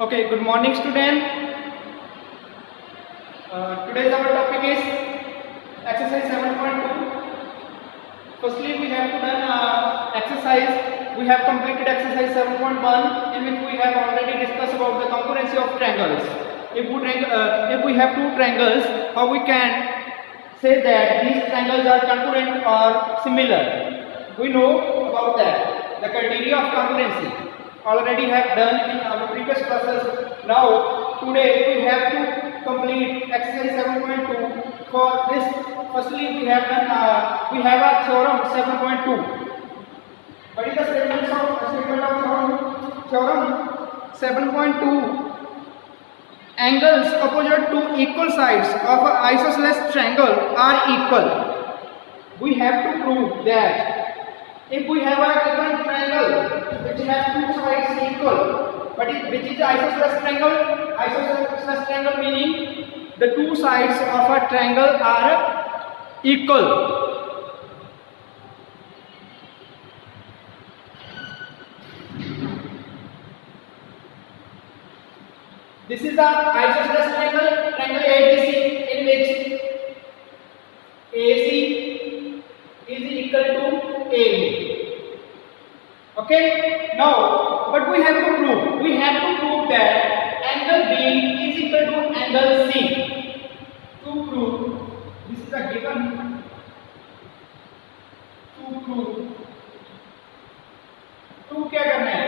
Okay, good morning student. Today's our topic is exercise 7.2. Firstly, we have done exercise. We have completed exercise 7.1 in which we have already discussed about the congruency of triangles. If we have two triangles, how we can say that these triangles are congruent or similar? We know about that. The criteria of congruency already have done in our previous classes. Now today we have to complete exercise 7.2. For this, firstly we have done we have a theorem 7.2. What is the statement of theorem 7.2? Angles opposite to equal sides of an isosceles triangle are equal. We have to prove that if we have a given triangle which has two sides equal, which is isosceles triangle? Isosceles triangle meaning the two sides of a triangle are equal. This is the isosceles triangle ABC, in which AC is equal to AB. Okay. Now, what we have to prove? We have to prove that angle B is equal to angle C. To prove, this is a given. To prove, to क्या करना है?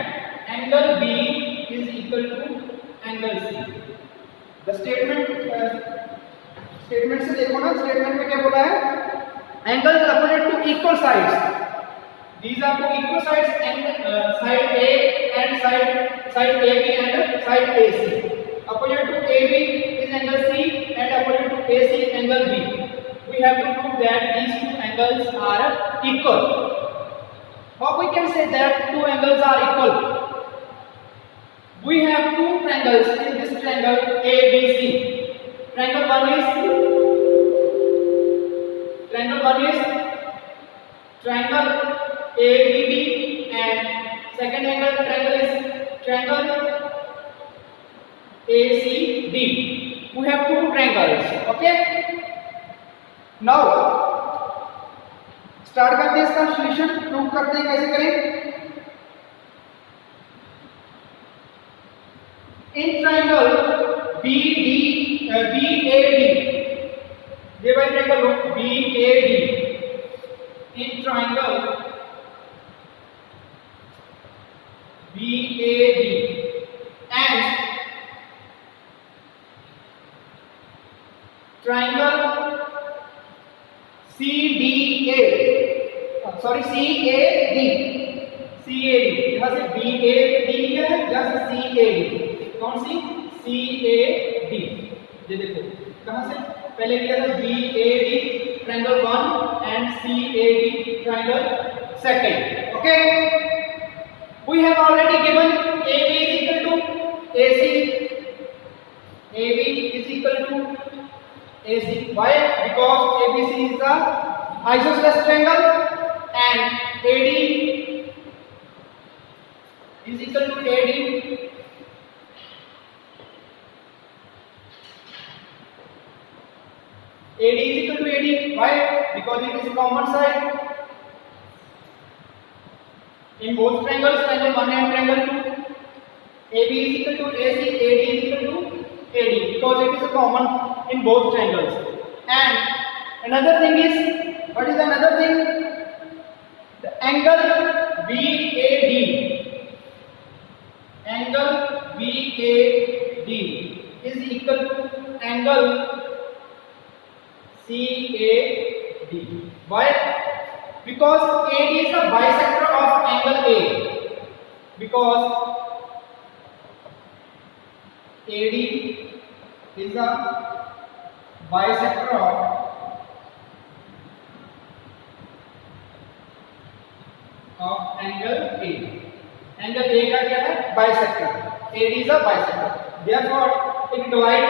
Angle B is equal to angle C. The statement से देखो ना, statement में क्या बोला है? Angles opposite to equal sides. These are two equal sides, and side A and side AB and side AC. Opposite to AB is angle C and opposite to AC angle B. We have to prove that these two angles are equal. How we can say that two angles are equal? We have two triangles in this triangle ABC. Triangle one is triangle ABD, and second triangle is triangle ACD. We have two triangles. Okay. Now start करते हैं इसका solution, prove करते हैं कैसे करें. In triangle BAD, they by triangle BAD. In triangle BAD and triangle CAD. यहाँ से BAD है, यहाँ से CAD. कौन सी? CAD. ये देखो कहाँ से पहले लिया था BAD triangle 1 and CAD triangle second. Okay. We have already given AB is equal to AC. AB is equal to AC. Why? Because ABC is the isosceles triangle and AD is equal to AD. AD is equal to AD. Why? Because it is a common side in both triangles, triangle 1 and triangle 2. AB is equal to AC, AD is equal to AD because it is a common in both triangles. And another thing is, what is another thing? The angle BAD. Angle BAD is equal to angle CAD. Why? Because AD is a bisector of angle A. Because AD is a bisector of angle A. Angle A का क्या है? Bisector. AD is a bisector. Therefore, if divide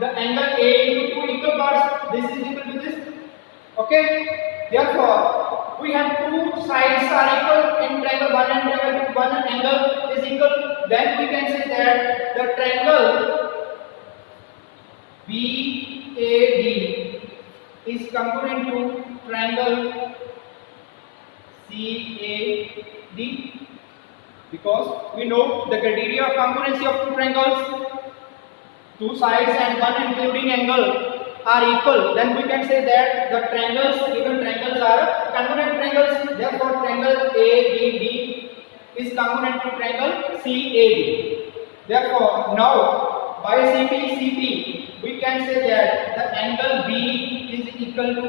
the angle A into two equal parts, this is equal to this. Okay. Therefore, we have two sides are equal in triangle 1 and triangle 2. One angle is equal. then we can say that the triangle BAD is congruent to triangle CAD, because we know the criteria of congruency of two triangles, two sides and one including angle are equal, then we can say that the given triangles are congruent triangles. Therefore triangle ABD is congruent to triangle CAD. Therefore now by CP we can say that the angle B is equal to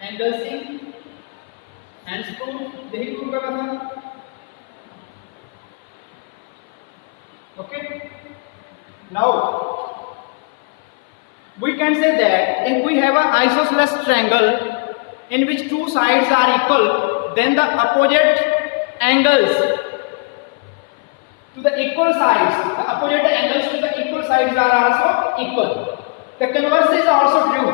angle C, and यही prove करना था. Okay, now we can say that if we have an isosceles triangle in which two sides are equal, then the opposite angles to the equal sides are also equal. The converse is also true.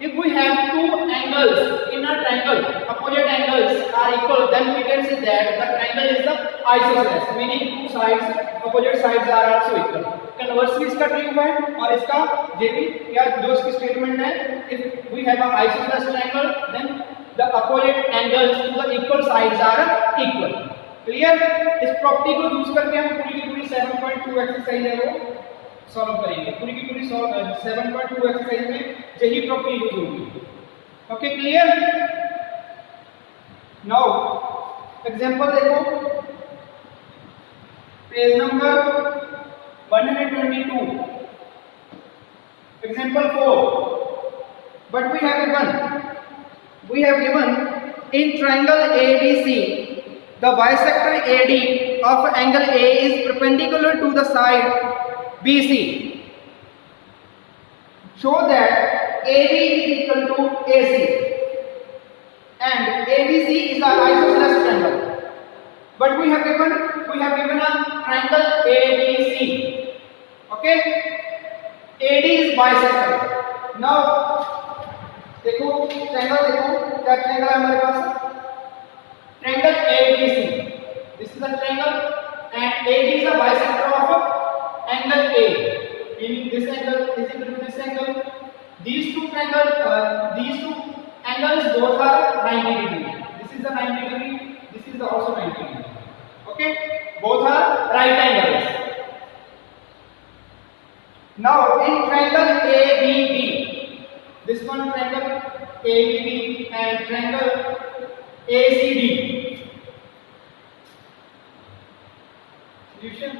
If we have two angles in a triangle, opposite angles are equal, then we can say that the triangle is the isosceles, meaning two sides, opposite sides are also equal. Converse भी इसका true हुआ है और इसका ये भी या जो इसकी स्टेटमेंट है, if we have an isosceles triangle, then the opposite angles to the equal sides are equal. Clear? इस प्रॉपर्टी को यूज करके हम पूरी की पूरी 7.2 एक्सरसाइज है वो सॉल्व करेंगे. पूरी की पूरी 7.2 एक्सरसाइज में यही प्रॉपर्टी यूज होगी. Okay, clear? नाउ एग्जांपल देखो, page number 122, example 4. But we have given in triangle ABC the bisector AD of angle A is perpendicular to the side BC. Show that AB is equal to AC and ABC is an isosceles triangle. But we have given a triangle ABC. Okay, AD is bisector. Now देखो triangle, देखो क्या triangle है हमारे पास, triangle ABC. This is a triangle and AD is a bisector of angle A, meaning this angle is equal to this angle. These two angles both are 90 degree. This is the 90 degree. This is also 90 degree. Okay, both are right angles. Now in triangle ABD, this one triangle ABD and triangle ACD. Solution.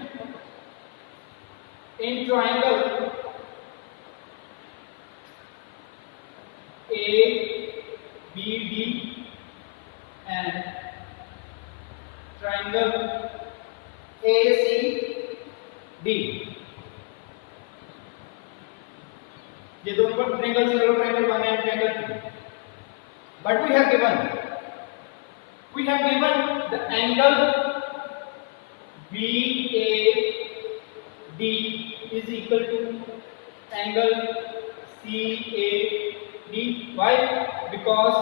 In triangle ABD and triangle ACD, ये दोनों पर triangle से triangle 1 and triangle 2. But we have given the angle BAD is equal to angle CAD. Why? Because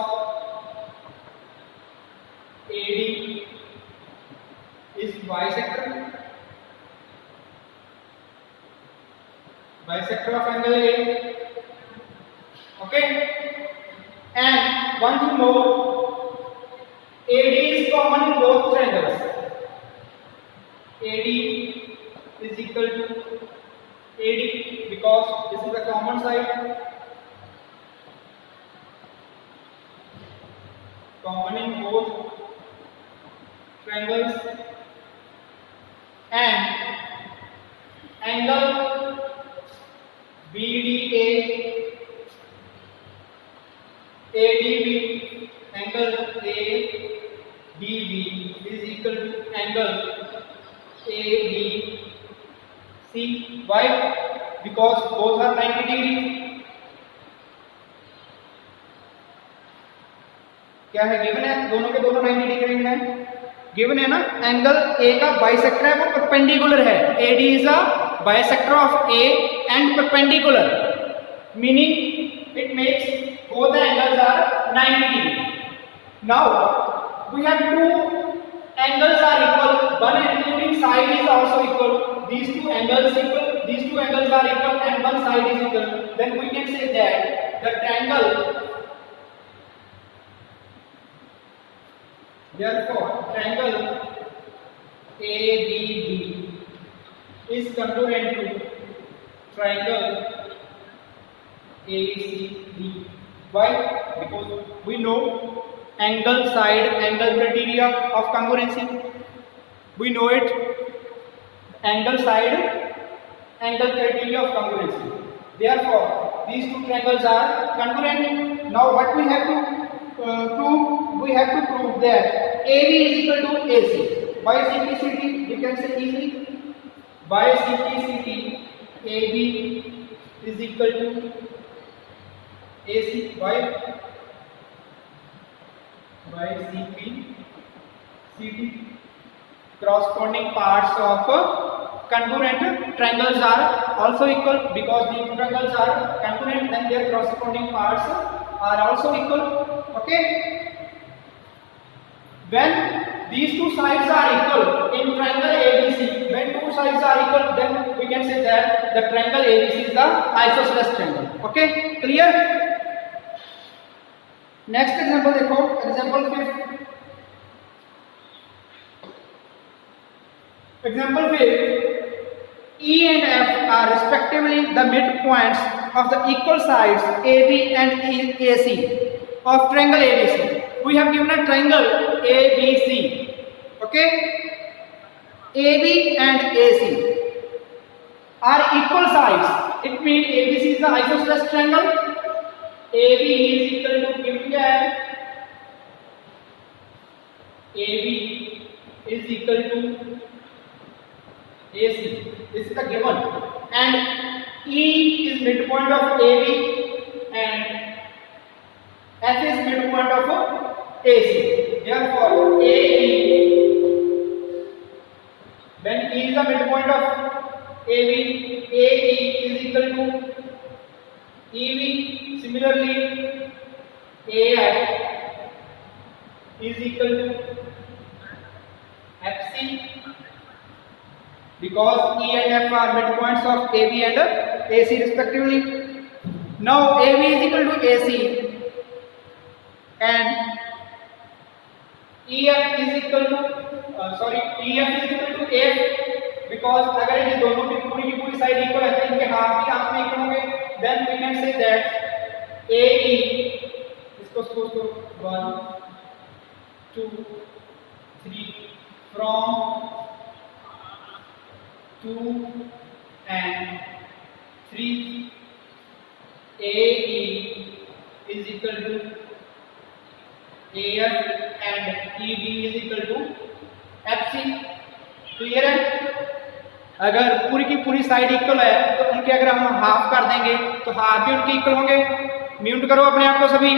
AD is bisector of angle A. Okay, and one thing more, AD is common in both triangles. AD is equal to AD because this is a common side, common in both triangles, and angle BDA ADB, angle ADB is equal to angle ABC. Why? Because both are 90 degree. क्या है, given है, दोनों के दोनों 90 degree में है. Given है ना, एंगल ए का बाइसेक्टर है, वो परपेंडिकुलर है. AD is a bisector of A and perpendicular. meaning it makes both the angles are 90 degree. Now we have two angles are equal, one including side is also equal. These two angles equal, these two angles are equal, and one side is equal. Then we can say that the triangle, therefore triangle ABB is congruent to triangle ACD. Why? Because we know angle, side, angle criteria of congruency. We know it. Angle, side, angle criteria of congruency. Therefore, these two triangles are congruent. Now, what we have to prove? We have to prove that AB is equal to AC. By simplicity, we can say easily. By simplicity, AB is equal to AC. Why? By CP corresponding parts of congruent triangles are also equal. Because these triangles are congruent, then their corresponding parts are also equal. Okay, when these two sides are equal in triangle ABC, when two sides are equal, then we can say that the triangle ABC is the isosceles triangle. Okay, clear? Next example देखो, example 5। Example 5, E and F are respectively the midpoints of the equal sides AB and AC of triangle ABC. We have given a triangle ABC. Okay, AB and AC are equal sides. It means ABC is the isosceles triangle. AB is equal to, given that AB is equal to AC. This is the given, and E is midpoint of AB and F is midpoint of AC. Therefore, AE, when E is the midpoint of AB, AE is equal to EB. Similarly, AF is equal to FC, because E and F are midpoints of AB and AC respectively. Now AB is equal to AC and EF is equal to EF is equal to AF, because अगर ये दोनों की पूरी side equal है तो इनके half में equal होंगे. Then we can say that AE, इसको सपोज करो 1 2 3, from 2 and 3, AE is equal to AF and EB is equal to FC. Clear है? अगर पूरी की पूरी साइड इक्वल है तो उनके अगर हम हाफ कर देंगे तो हाफ भी उनके इक्वल होंगे. म्यूट करो अपने आप को सभी.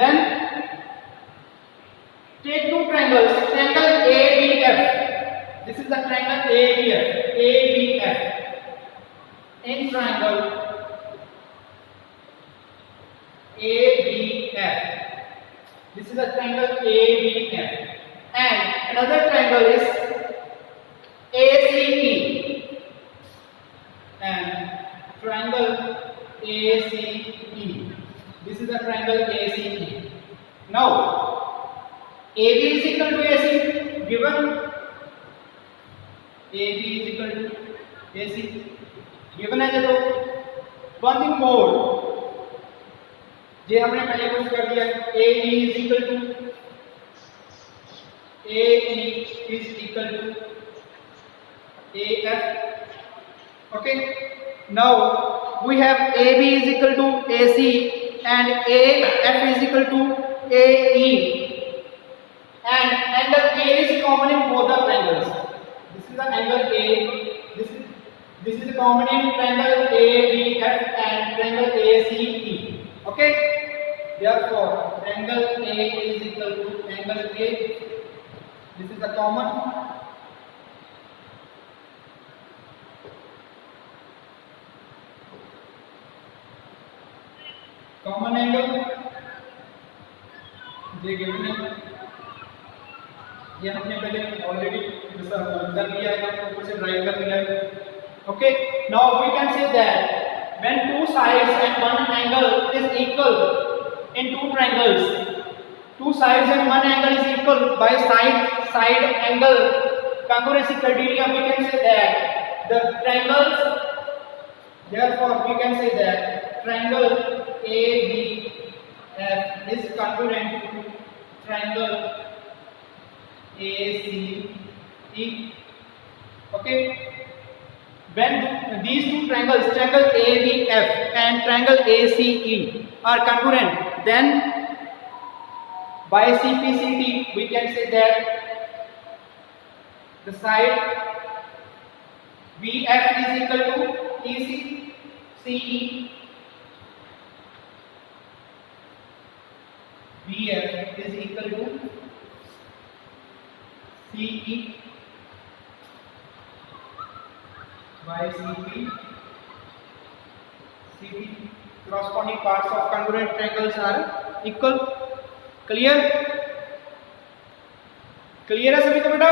Then take two triangles, triangle ABF. This is the triangle ABF. In triangle ABF, this is a triangle ABF, and another triangle is ACE and triangle ACE. This is a triangle ACE. Now AB is equal to AC, given AB is equal to AC, given है तो one thing more, ये हमने पहले use कर दिया. AE is equal to AF. Okay, now we have AB is equal to AC and AF is equal to AE, and angle A is common in both the triangles. This is the angle A. This is common in triangle ABF and triangle ACE. Okay, therefore triangle A is equal to angle A This is the common angle. ये given है, ये हमने पहले already कर लिया है, ऊपर से ड्राइव कर लिया है. Okay, now we can say that when two sides and one angle is equal in two triangles, two sides and one angle is equal by side angle congruency criteria, we can say that the triangles, therefore we can say that triangle ABF is congruent to triangle ACE. Okay, when these two triangles, triangle ABF and triangle ACE are congruent, then by CPCT we can say that the side BF is equal to EC, CE. BF is equal to CE by CP. Corresponding parts of congruent triangles are equal. Clear? Clear है सभी को बेटा?